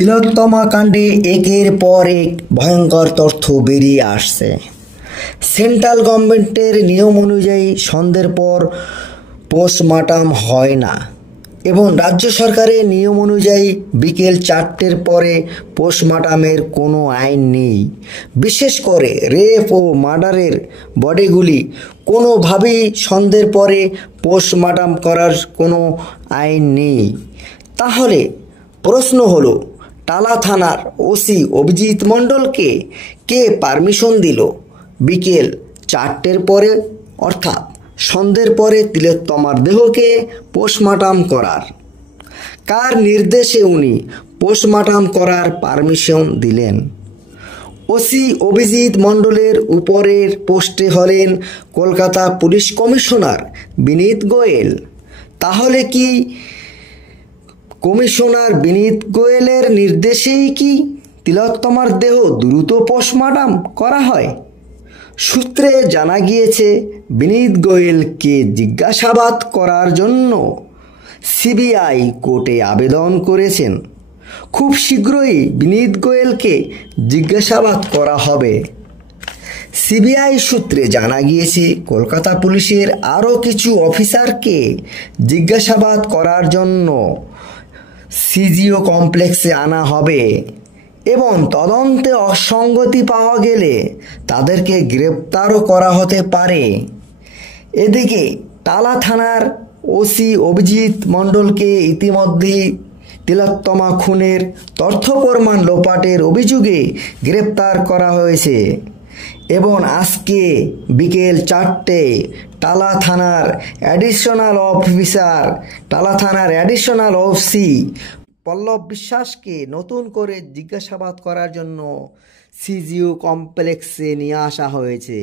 তিলোত্তমা কাণ্ডে একের পর এক ভয়ঙ্কর তথ্য বেরিয়ে আসছে। সেন্ট্রাল গভর্নমেন্টের নিয়ম অনুযায়ী সন্ধ্যের পর পোস্টমর্টম হয় না এবং রাজ্য সরকারের নিয়ম অনুযায়ী বিকেল 4টের পরে পোস্টমর্টমের কোনো আইন নেই। বিশেষ করে রেপ ও মার্ডারের বডিগুলি কোনোভাবেই সন্ধ্যের পরে পোস্টমর্টম করার কোনো আইন নেই। তাহলে প্রশ্ন হলো, টালা থানার ওসি অভিজিৎ মণ্ডলকে কে পারমিশন দিল বিকেল 4টের পরে অর্থাৎ সন্ধ্যের পরে তিলোত্তমার দেহকে পোস্টমর্টম করার? কার নির্দেশে উনি পোস্টমর্টম করার পারমিশন দিলেন? ওসি অভিজিৎ মণ্ডলের উপরের পোস্টে হলেন কলকাতা পুলিশ কমিশনার বিনীত গোয়েল। তাহলে কি কমিশনার বিনীত গোয়েলের নির্দেশেই কি তিলোত্তমার দেহ দ্রুত পোস্টমর্টম করা হয়? সূত্রে জানা গিয়েছে, বিনীত গোয়েলকে জিজ্ঞাসাবাদ করার জন্য সিবিআই কোর্টে আবেদন করেছেন। খুব শীঘ্রই বিনীত গোয়েলকে জিজ্ঞাসাবাদ করা হবে। সিবিআই সূত্রে জানা গিয়েছে, কলকাতা পুলিশের আরও কিছু অফিসারকে জিজ্ঞাসাবাদ করার জন্য সিজিও কমপ্লেক্সে আনা হবে এবং তদন্তে অসঙ্গতি পাওয়া গেলে তাদেরকে গ্রেপ্তারও করা হতে পারে। এদিকে টালা থানার ওসি অভিজিৎ মণ্ডলকে ইতিমধ্যেই তিলোত্তমা খুনের তথ্য প্রমাণ লোপাটের অভিযোগে গ্রেপ্তার করা হয়েছে এবং আজকে বিকেল 4টে টালা থানার অ্যাডিশনাল ওসি পল্লব বিশ্বাসকে নতুন করে জিজ্ঞাসাবাদ করার জন্য সিজিও কমপ্লেক্সে নিয়ে আসা হয়েছে।